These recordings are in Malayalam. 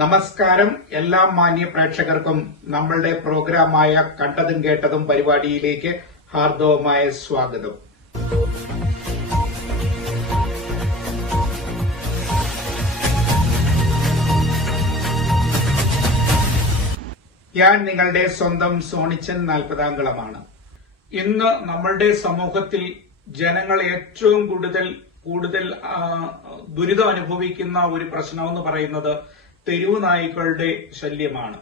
നമസ്കാരം എല്ലാ മാന്യ പ്രേക്ഷകർക്കും നമ്മളുടെ പ്രോഗ്രാമായ കണ്ടതും കേട്ടതും പരിപാടിയിലേക്ക് ഹാർദവമായ സ്വാഗതം. ഞാൻ നിങ്ങളുടെ സ്വന്തം സോണിച്ചൻ 40-ാംകുളമാണ്. ഇന്ന് നമ്മളുടെ സമൂഹത്തിൽ ജനങ്ങൾ ഏറ്റവും കൂടുതൽ ദുരിതം അനുഭവിക്കുന്ന ഒരു പ്രശ്നമെന്ന് പറയുന്നത് തെരുവു നായ്ക്കളുടെ ശല്യമാണ്.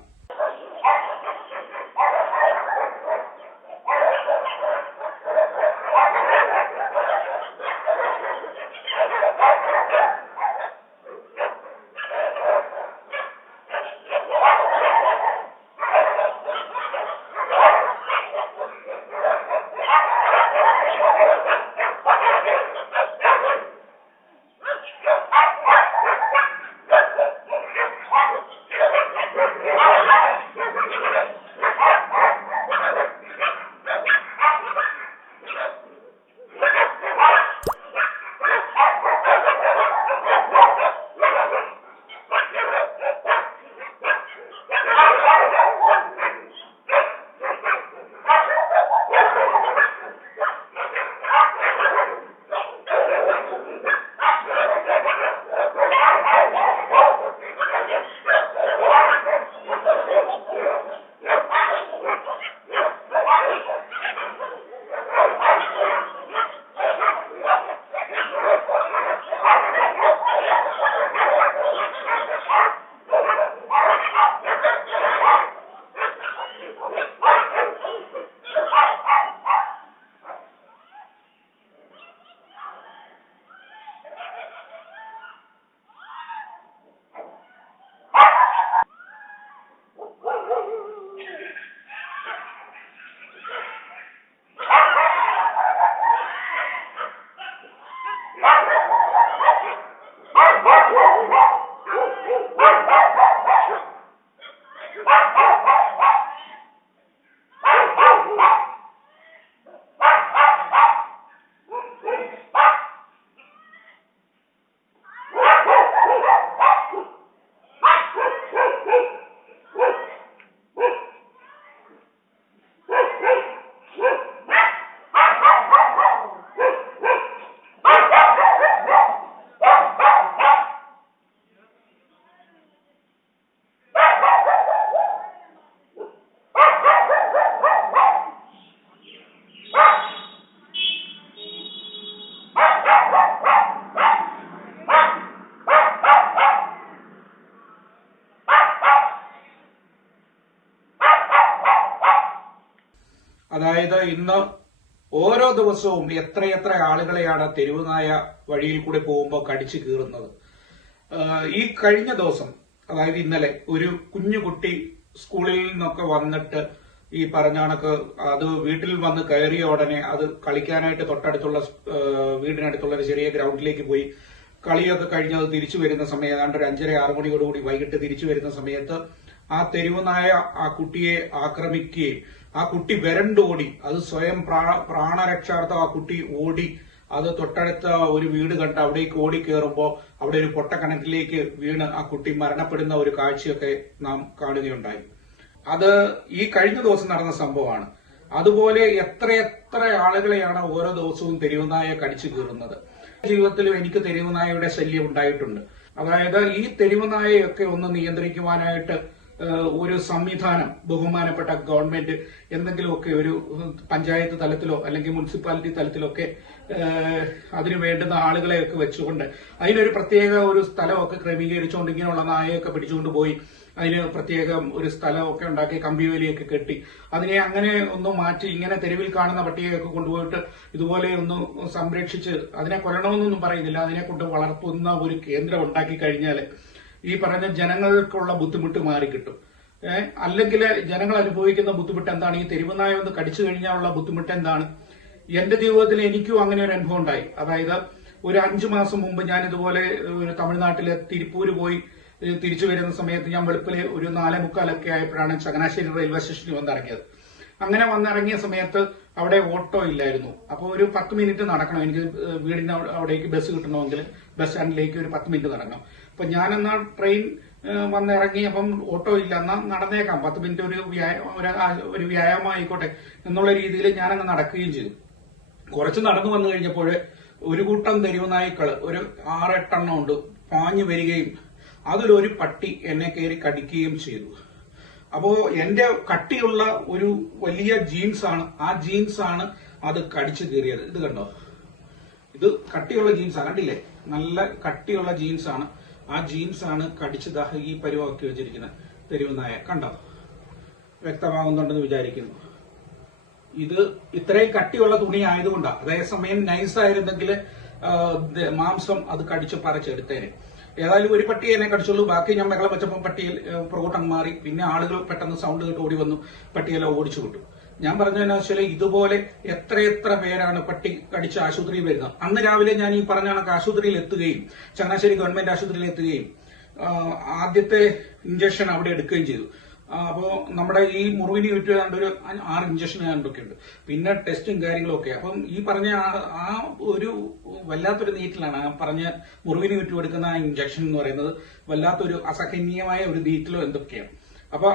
അതായത് ഇന്ന് ഓരോ ദിവസവും എത്രയെത്ര ആളുകളെയാണ് തെരുവുനായ വഴിയിൽ കൂടെ പോകുമ്പോൾ കടിച്ചു കീറുന്നത്. ഈ കഴിഞ്ഞ ദിവസം, അതായത് ഇന്നലെ, ഒരു കുഞ്ഞുകുട്ടി സ്കൂളിൽ നിന്നൊക്കെ വന്നിട്ട് ഈ പറഞ്ഞ കണക്ക് അത് വീട്ടിൽ വന്ന് കയറിയ ഉടനെ അത് കളിക്കാനായിട്ട് തൊട്ടടുത്തുള്ള വീടിനടുത്തുള്ള ഒരു ചെറിയ ഗ്രൗണ്ടിലേക്ക് പോയി കളിയൊക്കെ കഴിഞ്ഞത് തിരിച്ചു വരുന്ന സമയം, ഏതാണ്ട് ഒരു 5:30-6 മണിയോടുകൂടി വൈകിട്ട് തിരിച്ചു വരുന്ന സമയത്ത് ആ തെരുവുനായ ആ കുട്ടിയെ ആക്രമിക്കുകയും ആ കുട്ടി വരണ്ടോടി, അത് സ്വയം പ്രാണരക്ഷാർത്ഥം ആ കുട്ടി ഓടി, അത് തൊട്ടടുത്ത ഒരു വീട് കണ്ട് അവിടേക്ക് ഓടിക്കേറുമ്പോൾ അവിടെ ഒരു പൊട്ടക്കിണറ്റിലേക്ക് വീണ് ആ കുട്ടി മരണപ്പെടുന്ന ഒരു കാഴ്ചയൊക്കെ നാം കാണുകയുണ്ടായി. അത് ഈ കഴിഞ്ഞ ദിവസം നടന്ന സംഭവമാണ്. അതുപോലെ എത്രയെത്ര ആളുകളെയാണ് ഓരോ ദിവസവും തെരുവുനായ കടിച്ചു കീറുന്നത്. ജീവിതത്തിലും എനിക്ക് തെരുവുനായയുടെ ശല്യം ഉണ്ടായിട്ടുണ്ട്. അതായത് ഈ തെരുവുനായയൊക്കെ ഒന്ന് നിയന്ത്രിക്കുവാനായിട്ട് ഒരു സംവിധാനം ബഹുമാനപ്പെട്ട ഗവൺമെന്റ് എന്തെങ്കിലുമൊക്കെ ഒരു പഞ്ചായത്ത് തലത്തിലോ അല്ലെങ്കിൽ മുനിസിപ്പാലിറ്റി തലത്തിലൊക്കെ അതിനു വേണ്ടുന്ന ആളുകളെയൊക്കെ വെച്ചുകൊണ്ട് അതിനൊരു പ്രത്യേക ഒരു സ്ഥലമൊക്കെ ക്രമീകരിച്ചുകൊണ്ട് ഇങ്ങനെയുള്ള നായയൊക്കെ പിടിച്ചുകൊണ്ട് പോയി അതിന് പ്രത്യേകം ഒരു സ്ഥലമൊക്കെ ഉണ്ടാക്കി കമ്പിവേലിയൊക്കെ കെട്ടി അതിനെ അങ്ങനെ ഒന്ന് മാറ്റി, ഇങ്ങനെ തെരുവിൽ കാണുന്ന പട്ടികയൊക്കെ കൊണ്ടുപോയിട്ട് ഇതുപോലെ ഒന്ന് സംരക്ഷിച്ച്, അതിനെ കൊല്ലണമെന്നൊന്നും പറയുന്നില്ല, അതിനെ കൊണ്ട് വളർത്തുന്ന ഒരു കേന്ദ്രം ഉണ്ടാക്കി കഴിഞ്ഞാൽ ഈ പറഞ്ഞ ജനങ്ങൾക്കുള്ള ബുദ്ധിമുട്ട് മാറിക്കിട്ടും. അല്ലെങ്കിൽ ജനങ്ങൾ അനുഭവിക്കുന്ന ബുദ്ധിമുട്ട് എന്താണ്? ഈ തെരുവുനായ ഒന്ന് കടിച്ചു കഴിഞ്ഞാലുള്ള ബുദ്ധിമുട്ട് എന്താണ്? എന്റെ ജീവിതത്തിൽ എനിക്കും അങ്ങനെ ഒരു അനുഭവം ഉണ്ടായി. അതായത് ഒരു 5 മാസം മുമ്പ് ഞാൻ ഇതുപോലെ തമിഴ്നാട്ടിലെ തിരുപ്പൂര് പോയി തിരിച്ചു വരുന്ന സമയത്ത് ഞാൻ വെളുപ്പിലെ ഒരു 4:45 ആയപ്പോഴാണ് ചങ്ങനാശ്ശേരി റെയിൽവേ സ്റ്റേഷനിൽ വന്നിറങ്ങിയത്. അങ്ങനെ വന്നിറങ്ങിയ സമയത്ത് അവിടെ ഓട്ടോ ഇല്ലായിരുന്നു. അപ്പോൾ ഒരു 10 മിനിറ്റ് നടക്കണം, എനിക്ക് വീടിന് അവിടേക്ക് ബസ് കിട്ടണമെങ്കിൽ ബസ് സ്റ്റാൻഡിലേക്ക് ഒരു 10 മിനിറ്റ് നടക്കണം. അപ്പൊ ഞാനെന്നാ ട്രെയിൻ വന്നിറങ്ങി. അപ്പം ഓട്ടോ ഇല്ല, എന്നാൽ നടന്നേക്കാം, 10 മിനിറ്റ് ഒരു വ്യായാമം ആയിക്കോട്ടെ എന്നുള്ള രീതിയിൽ ഞാനങ്ങ് നടക്കുകയും ചെയ്തു. കുറച്ച് നടന്നു വന്നു കഴിഞ്ഞപ്പോൾ ഒരു കൂട്ടം തെരുവ് നായ്ക്കൾ, ഒരു 6-8 എണ്ണം ഉണ്ട്, പാഞ്ഞു വരികയും അതിലൊരു പട്ടി എന്നെ കയറി കടിക്കുകയും ചെയ്തു. അപ്പോ എന്റെ കട്ടിയുള്ള ഒരു വലിയ ജീൻസാണ്, ആ ജീൻസാണ് അത് കടിച്ചു കീറിയത്. ഇത് കണ്ടോ, ഇത് കട്ടിയുള്ള ജീൻസാണ്, കണ്ടില്ലേ, നല്ല കട്ടിയുള്ള ജീൻസാണ്. ആ ജീൻസാണ് കടിച്ചതാ ഈ പരുവാക്കി വെച്ചിരിക്കുന്നത് തെരുവ് നായ. കണ്ടോ, വ്യക്തമാകുന്നുണ്ടെന്ന് വിചാരിക്കുന്നു. ഇത് ഇത്രയും കട്ടിയുള്ള തുണി ആയതുകൊണ്ടാണ്. അതേസമയം നൈസായിരുന്നെങ്കിൽ മാംസം അത് കടിച്ച് പറിച്ചെടുത്തേനെ. ഏതായാലും ഒരു പട്ടി എന്നെ കടിച്ചുള്ളൂ. ബാക്കി ഞാൻ ബഹളം വെച്ചപ്പോൾ പട്ടിയിൽ പുറകോട്ടം മാറി. പിന്നെ ആളുകൾ പെട്ടെന്ന് സൗണ്ട് കേട്ട് ഓടി വന്നു, പട്ടിയെല്ലാം ഓടിച്ചു വിട്ടു. ഞാൻ പറഞ്ഞതെന്നു വെച്ചാൽ ഇതുപോലെ എത്രയെത്ര പേരാണ് പട്ടി കടിച്ച് ആശുപത്രിയിൽ വരുന്നത്. അന്ന് രാവിലെ ഞാൻ ഈ പറഞ്ഞ കണക്ക് ആശുപത്രിയിൽ എത്തുകയും, ചങ്ങനാശ്ശേരി ഗവൺമെന്റ് ആശുപത്രിയിൽ എത്തുകയും ആദ്യത്തെ ഇഞ്ചക്ഷൻ അവിടെ എടുക്കുകയും ചെയ്തു. അപ്പോ നമ്മുടെ ഈ മുറിവിന് ചുറ്റും ഒരു 6 ഇഞ്ചക്ഷൻ കണ്ടൊക്കെ ഉണ്ട്, പിന്നെ ടെസ്റ്റും കാര്യങ്ങളും ഒക്കെ. അപ്പം ഈ പറഞ്ഞ ആ ഒരു വല്ലാത്തൊരു നീറ്റിലാണ് ആ പറഞ്ഞ മുറിവിന് ചുറ്റും എടുക്കുന്ന ആ ഇഞ്ചക്ഷൻ എന്ന് പറയുന്നത്. വല്ലാത്തൊരു അസഹനീയമായ ഒരു നീറ്റിലോ എന്തൊക്കെയാണ്. അപ്പൊ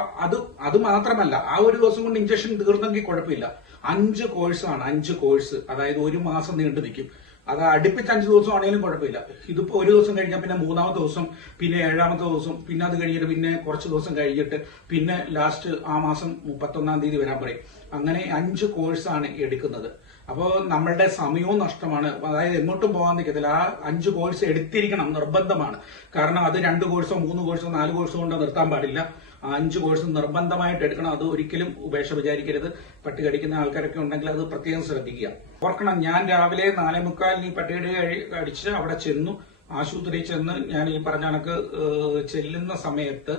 അത് മാത്രമല്ല, ആ ഒരു ദിവസം കൊണ്ട് ഇഞ്ചക്ഷൻ തീർന്നെങ്കിൽ കുഴപ്പമില്ല. 5 കോഴ്സാണ്, 5 കോഴ്സ്, അതായത് 1 മാസം നീണ്ടു നിൽക്കും. അത് അടുപ്പിച്ച് 5 ദിവസം ആണെങ്കിലും കുഴപ്പമില്ല. ഇതിപ്പോ ഒരു ദിവസം കഴിഞ്ഞാൽ പിന്നെ 3ാമത്തെ ദിവസം, പിന്നെ 7ാമത്തെ ദിവസം, പിന്നെ അത് കഴിഞ്ഞിട്ട് പിന്നെ കുറച്ച് ദിവസം കഴിഞ്ഞിട്ട് പിന്നെ ലാസ്റ്റ് ആ മാസം 31-ാം തീയതി വരാൻ പറയും. അങ്ങനെ 5 കോഴ്സാണ് എടുക്കുന്നത്. അപ്പോൾ നമ്മളുടെ സമയവും നഷ്ടമാണ്. അതായത് എങ്ങോട്ടും പോകാൻ നിൽക്കത്തില്ല. ആ 5 കോഴ്സ് എടുത്തിരിക്കണം, നിർബന്ധമാണ്. കാരണം അത് 2 കോഴ്സോ 3 കോഴ്സോ 4 കോഴ്സോ കൊണ്ട് നിർത്താൻ പാടില്ല. 5 കോഴ്സ് നിർബന്ധമായിട്ട് എടുക്കണം. അത് ഒരിക്കലും ഉപേക്ഷ വിചാരിക്കരുത്. പട്ടി കടിക്കുന്ന ആൾക്കാരൊക്കെ ഉണ്ടെങ്കിൽ അത് പ്രത്യേകം ശ്രദ്ധിക്കുക. ഓർക്കണം, ഞാൻ രാവിലെ 4:45 ഈ പട്ടിയുടെ കടിച്ച് അവിടെ ചെന്നു, ആശുപത്രിയിൽ ചെന്ന് ഞാൻ ഈ പറഞ്ഞ കണക്ക് ചെല്ലുന്ന സമയത്ത്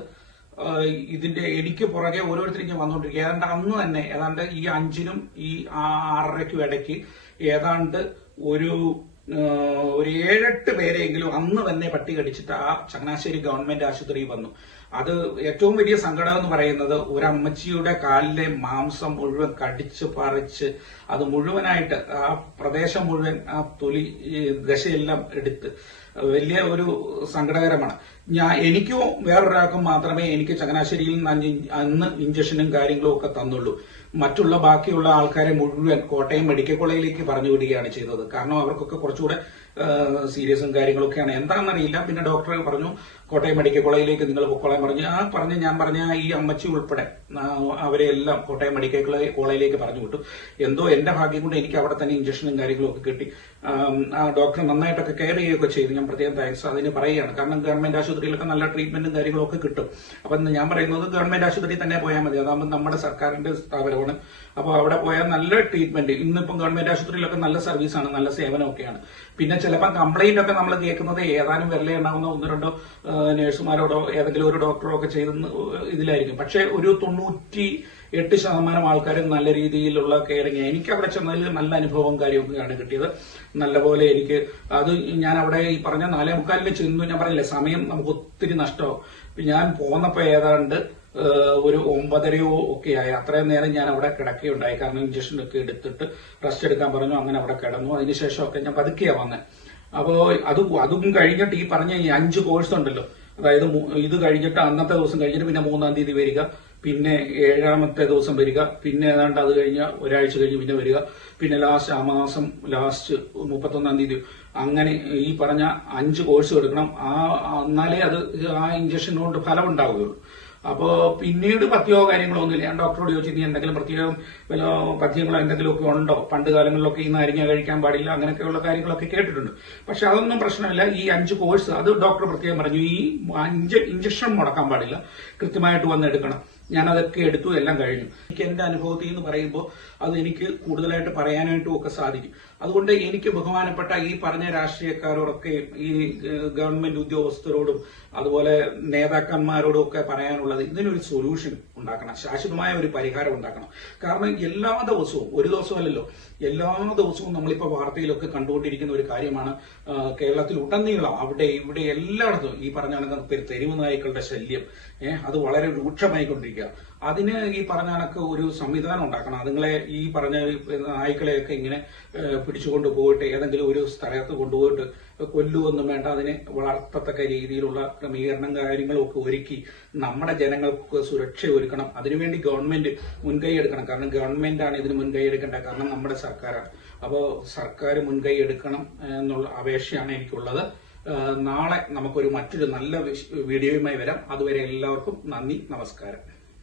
ഇതിന്റെ എനിക്ക് പുറകെ ഓരോരുത്തരും വന്നുകൊണ്ടിരിക്കുക. ഏതാണ്ട് അന്ന് തന്നെ ഏതാണ്ട് ഈ 5-നും ഈ 6:30-ക്കും ഇടയ്ക്ക് ഏതാണ്ട് ഒരു 7-8 പേരെങ്കിലും അന്ന് തന്നെ പട്ടി കടിച്ചിട്ട് ആ ചങ്ങനാശ്ശേരി ഗവൺമെന്റ് ആശുപത്രിയിൽ വന്നു. അത് ഏറ്റവും വലിയ സങ്കടം എന്ന് പറയുന്നത്, ഒരമ്മച്ചിയുടെ കാലിലെ മാംസം മുഴുവൻ കടിച്ച് പറിച്ച് അത് മുഴുവനായിട്ട് ആ പ്രദേശം മുഴുവൻ ആ തൊലി ദശയെല്ലാം എടുത്ത് വലിയ ഒരു സങ്കടകരമാണ്. എനിക്കോ വേറൊരാൾക്കും മാത്രമേ എനിക്ക് ചങ്ങനാശ്ശേരിയിൽ അന്ന് ഇഞ്ചക്ഷനും കാര്യങ്ങളും ഒക്കെ തന്നുള്ളൂ. മറ്റുള്ള ബാക്കിയുള്ള ആൾക്കാരെ മുഴുവൻ കോട്ടയം മെഡിക്കൽ കോളേജിലേക്ക് പറഞ്ഞു വിടുകയാണ് ചെയ്തത്. കാരണം അവർക്കൊക്കെ കുറച്ചുകൂടെ സീരിയസും കാര്യങ്ങളൊക്കെയാണ്. എന്താണെന്നറിയില്ല. പിന്നെ ഡോക്ടർ പറഞ്ഞു കോട്ടയം മെഡിക്കൽ കോളേജിലേക്ക് നിങ്ങൾ പൊക്കോളാൻ പറഞ്ഞു. ഞാൻ പറഞ്ഞ ഈ അമ്മച്ചി ഉൾപ്പെടെ അവരെ എല്ലാം കോട്ടയം മെഡിക്കൽ കോളേജിലേക്ക് പറഞ്ഞു വിട്ടു. എന്തോ എന്റെ ഭാഗ്യം കൊണ്ട് എനിക്ക് അവിടെ തന്നെ ഇഞ്ചക്ഷനും കാര്യങ്ങളും ഒക്കെ കിട്ടി. ആ ഡോക്ടർ നന്നായിട്ടൊക്കെ കെയർ ചെയ്യുകയൊക്കെ ചെയ്തു. ഞാൻ പ്രത്യേകം താങ്ക്സ് അതിന് പറയുകയാണ്. കാരണം ഗവൺമെന്റ് ആശുപത്രിയിലൊക്കെ നല്ല ട്രീറ്റ്മെന്റും കാര്യങ്ങളും ഒക്കെ കിട്ടും. അപ്പൊ ഞാൻ പറയുന്നത് ഗവൺമെന്റ് ആശുപത്രിയിൽ തന്നെ പോയാൽ മതി. അതാകുമ്പോൾ നമ്മുടെ സർക്കാരിന്റെ സ്ഥാപനമാണ്. അപ്പോൾ അവിടെ പോയാൽ നല്ല ട്രീറ്റ്മെന്റ്. ഇന്നിപ്പം ഗവൺമെന്റ് ആശുപത്രിയിലൊക്കെ നല്ല സർവീസാണ്, നല്ല സേവനമൊക്കെയാണ്. പിന്നെ ചിലപ്പോൾ കംപ്ലൈന്റ് ഒക്കെ നമ്മൾ കേൾക്കുന്നത് ഏതാനും വിരലേ ഉണ്ടാകുന്ന 1-2 നഴ്സുമാരോടോ ഏതെങ്കിലും ഒരു ഡോക്ടറോ ഒക്കെ ചെയ്തെന്ന് ഇതിലായിരിക്കും. പക്ഷെ ഒരു 98% ആൾക്കാരും നല്ല രീതിയിലുള്ള കെയറിങ്. എനിക്ക് അവിടെ ചെന്നതിൽ നല്ല അനുഭവവും കാര്യമൊക്കെയാണ് കിട്ടിയത്. നല്ലപോലെ എനിക്ക് അത് ഞാൻ അവിടെ ഈ പറഞ്ഞ 4:45 ചെന്നു. ഞാൻ പറഞ്ഞില്ലേ, സമയം നമുക്ക് ഒത്തിരി നഷ്ടമാവും. ഞാൻ പോന്നപ്പോ ഏതാണ്ട് ഒരു 9:30 ഒക്കെ ആയി. അത്രയും നേരം ഞാൻ അവിടെ കിടക്കുകയുണ്ടായി. കാരണം ഇഞ്ചക്ഷൻ ഒക്കെ എടുത്തിട്ട് റെസ്റ്റ് എടുക്കാൻ പറഞ്ഞു. അങ്ങനെ അവിടെ കിടന്നു. അതിനുശേഷമൊക്കെ ഞാൻ പതുക്കെയാ വന്നത്. അപ്പോ അതും കഴിഞ്ഞിട്ട് ഈ പറഞ്ഞ ഈ 5 കോഴ്സ് ഉണ്ടല്ലോ, അതായത് ഇത് കഴിഞ്ഞിട്ട് അന്നത്തെ ദിവസം കഴിഞ്ഞിട്ട് പിന്നെ 3-ാം തീയതി വരിക, പിന്നെ 7ാമത്തെ ദിവസം വരിക, പിന്നെ ഏതാണ്ട് അത് കഴിഞ്ഞ ഒരാഴ്ച കഴിഞ്ഞ് പിന്നെ വരിക, പിന്നെ ലാസ്റ്റ് ആ മാസം ലാസ്റ്റ് 31-ാം തീയതി. അങ്ങനെ ഈ പറഞ്ഞ 5 കോഴ്സ് എടുക്കണം. എന്നാലേ അത് ആ ഇഞ്ചക്ഷൻ കൊണ്ട് ഫലം ഉണ്ടാവുകയുള്ളൂ. അപ്പോ പിന്നീട് പഥ്യമോ കാര്യങ്ങളോ ഒന്നുമില്ല. ഞാൻ ഡോക്ടറോട് ചോദിച്ചു, നീ എന്തെങ്കിലും പ്രത്യേകം വല്ല പഥ്യങ്ങളോ എന്തെങ്കിലുമൊക്കെ ഉണ്ടോ? പണ്ട് കാലങ്ങളിലൊക്കെ ഈ നാരങ്ങ കഴിക്കാൻ പാടില്ല, അങ്ങനെയൊക്കെയുള്ള കാര്യങ്ങളൊക്കെ കേട്ടിട്ടുണ്ട്. പക്ഷെ അതൊന്നും പ്രശ്നമില്ല. ഈ 5 കോഴ്സ് അത് ഡോക്ടർ പ്രത്യേകം പറഞ്ഞു, ഈ ഇഞ്ചക്ഷൻ മുടക്കാൻ പാടില്ല, കൃത്യമായിട്ട് വന്ന് എടുക്കണം. ഞാൻ അതൊക്കെ എടുത്തു, എല്ലാം കഴിഞ്ഞു. എനിക്ക് എന്റെ അനുഭവത്തിൽ എന്ന് പറയുമ്പോൾ അത് എനിക്ക് കൂടുതലായിട്ട് പറയാനായിട്ടും ഒക്കെ സാധിക്കും. അതുകൊണ്ട് എനിക്ക് ബഹുമാനപ്പെട്ട ഈ പറഞ്ഞ രാഷ്ട്രീയക്കാരോടൊക്കെ ഈ ഗവൺമെന്റ് ഉദ്യോഗസ്ഥരോടും അതുപോലെ നേതാക്കന്മാരോടും ഒക്കെ പറയാനുള്ളത്, ഇതിനൊരു സൊല്യൂഷൻ ഉണ്ടാക്കണം, ശാശ്വതമായ ഒരു പരിഹാരം ഉണ്ടാക്കണം. കാരണം എല്ലാ ദിവസവും, ഒരു ദിവസമല്ലല്ലോ, എല്ലാ ദിവസവും നമ്മളിപ്പോ വാർത്തയിലൊക്കെ കണ്ടുകൊണ്ടിരിക്കുന്ന ഒരു കാര്യമാണ് കേരളത്തിൽ ഉടനീളം അവിടെ ഇവിടെ എല്ലായിടത്തും ഈ പറഞ്ഞ തെരുവ് നായ്ക്കളുടെ ശല്യം അത് വളരെ രൂക്ഷമായിക്കൊണ്ടിരിക്കുക. അതിന് ഈ പറഞ്ഞ കണക്ക് ഒരു സംവിധാനം ഉണ്ടാക്കണം. അതുങ്ങളെ ഈ പറഞ്ഞ നായ്ക്കളെയൊക്കെ ഇങ്ങനെ പിടിച്ചുകൊണ്ട് പോയിട്ട് ഏതെങ്കിലും ഒരു സ്ഥലത്ത് കൊണ്ടുപോയിട്ട് കൊല്ലുവൊന്നും വേണ്ട, അതിനെ വളർത്തത്തക്ക രീതിയിലുള്ള ക്രമീകരണം കാര്യങ്ങളും ഒക്കെ ഒരുക്കി നമ്മുടെ ജനങ്ങൾക്ക് സുരക്ഷ ഒരുക്കണം. അതിനുവേണ്ടി ഗവൺമെന്റ് മുൻകൈ എടുക്കണം. കാരണം ഗവൺമെന്റാണ് ഇതിന് മുൻകൈ എടുക്കേണ്ടത്. കാരണം നമ്മുടെ സർക്കാരാണ്. അപ്പോൾ സർക്കാർ മുൻകൈ എടുക്കണം എന്നുള്ള അപേക്ഷയാണ് എനിക്കുള്ളത്. നാളെ നമുക്കൊരു മറ്റൊരു നല്ല വീഡിയോയുമായി വരാം. അതുവരെ എല്ലാവർക്കും നന്ദി, നമസ്കാരം.